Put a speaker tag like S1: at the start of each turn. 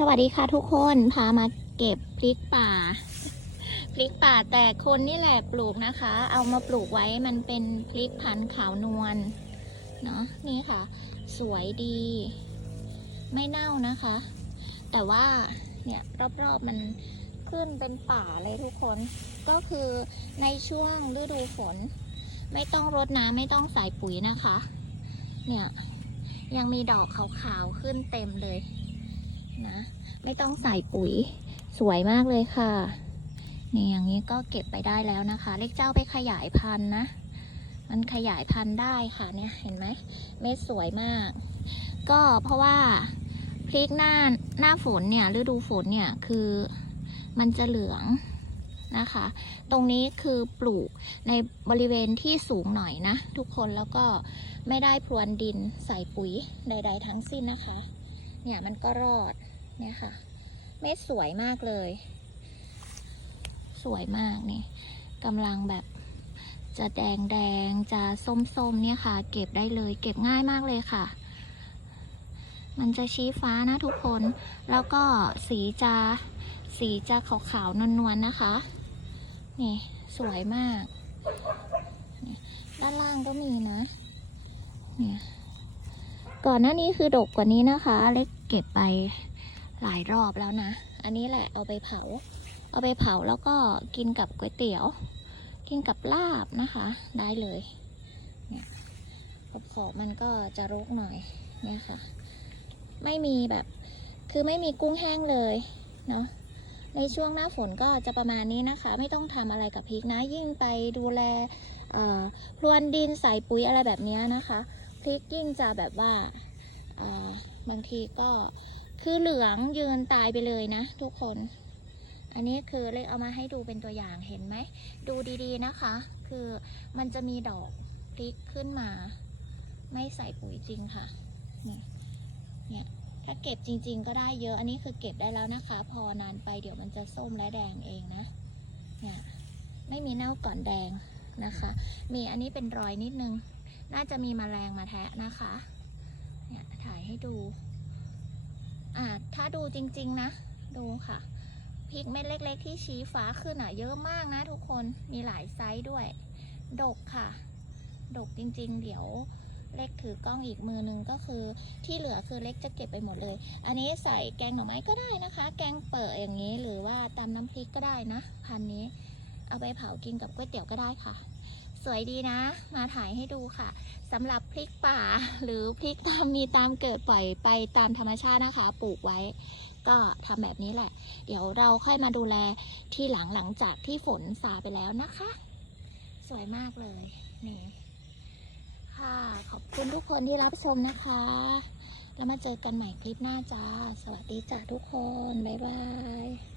S1: สวัสดีค่ะทุกคนพามาเก็บพริกป่า พริกป่าแต่คนนี่แหละปลูกนะคะ เอามาปลูกไว้มันเป็นพริกพันธุ์ขาวนวลเนาะนี่ค่ะ สวยดี ไม่เน่านะคะ แต่ว่าเนี่ยรอบๆมันขึ้นเป็นป่าเลยทุกคน ก็คือในช่วงฤดูฝน ไม่ต้องรดน้ำไม่ต้องใส่ปุ๋ยนะคะ เนี่ยยังมีดอกขาวๆขึ้นเต็มเลย นะ ไม่ต้องใส่ปุ๋ยสวยมากเลยค่ะนี่อย่างนี้ก็เก็บไปได้แล้วนะคะ เล็กเจ้าไปขยายพันธุ์นะ มันขยายพันธุ์ได้ค่ะเนี่ยเห็นไหมเม็ดสวยมาก ก็เพราะว่าพริกหน้าหน้าฝนเนี่ยฤดูฝนเนี่ยคือมันจะเหลืองนะคะ ตรงนี้คือปลูกในบริเวณที่สูงหน่อยนะ ทุกคนแล้วก็ไม่ได้พรวนดินใส่ปุ๋ยใด ๆ ทั้งสิ้นนะคะ เนี่ยมันก็รอดเนี่ยค่ะ เม็ดสวยมากเลย สวยมากนี่กำลังแบบจะแดงแดงจะส้มส้มๆเนี่ยค่ะ เก็บได้เลยเก็บง่ายมากเลยค่ะ มันจะชี้ฟ้านะทุกคน แล้วก็สีจะสีจะขาวๆนวลๆนะคะ นี่สวยมาก ด้านล่างก็มีนะ เนี่ย ก่อนหน้านี้คือดกกว่านี้นะคะ เล็ก เก็บไปหลายรอบแล้วนะ อันนี้แหละเอาไปเผา เอาไปเผาแล้วก็กินกับก๋วยเตี๋ยว กินกับลาบนะคะ ได้เลย เนี่ยขอบๆมันก็จะรกหน่อยเนี่ยค่ะ ไม่มีแบบ คือไม่มีกุ้งแห้งเลยเนาะ ในช่วงหน้าฝนก็จะประมาณนี้นะคะ ไม่ต้องทำอะไรกับพริกนะ ยิ่งไปดูแลพรวนดินใส่ปุ๋ยอะไรแบบนี้นะคะ พริกยิ่งจะแบบว่า บางทีก็คือเหลืองยืนตายไปเลยนะ ทุกคน อันนี้คือเล็กเอามาให้ดูเป็นตัวอย่างเห็นไหม ดูดีๆนะคะ คือมันจะมีดอกพริกขึ้นมา ไม่ใส่ปุ๋ยจริงค่ะเนี่ยถ้าเก็บจริง ๆ ก็ได้เยอะอันนี้คือเก็บได้แล้วนะคะ พอนานไปเดี๋ยวมันจะส้มและแดงเองนะเนี่ยไม่มีเน่าก่อนแดงนะคะ มีอันนี้เป็นรอยนิดนึง น่าจะมีแมลงมาแทะนะคะ เนี่ยถ่ายให้ดู อ่า ถ้าดูจริง ๆ นะ ดูค่ะ พริกเม็ดเล็ก ๆ ที่ชี้ฟ้าขึ้นอะ เยอะมากนะทุกคน มีหลายไซส์ด้วย ดกค่ะ ดกจริง ๆ เดี๋ยวเล็กถือกล้องอีกมือนึงก็คือที่เหลือคือเล็กจะเก็บไปหมดเลย อันนี้ใส่แกงหน่อไม้ก็ได้นะคะ แกงเปิดอย่างนี้หรือว่าตำน้ำพริกก็ได้นะ พันนี้ เอาไปเผากินกับก๋วยเตี๋ยวก็ได้ค่ะ สวยดีนะ มาถ่ายให้ดูค่ะสำหรับพริกป่าหรือพริกตามมีตามเกิดปล่อยไปตามธรรมชาตินะคะ ปลูกไว้ ก็ทำแบบนี้แหละ เดี๋ยวเราค่อยมาดูแลที่หลังหลังจากที่ฝนซาไปแล้วนะคะ สวยมากเลยนี่ค่ะ ขอบคุณทุกคนที่รับชมนะคะ แล้วมาเจอกันใหม่คลิปหน้าจ้า สวัสดีจ้าทุกคน บ๊ายบาย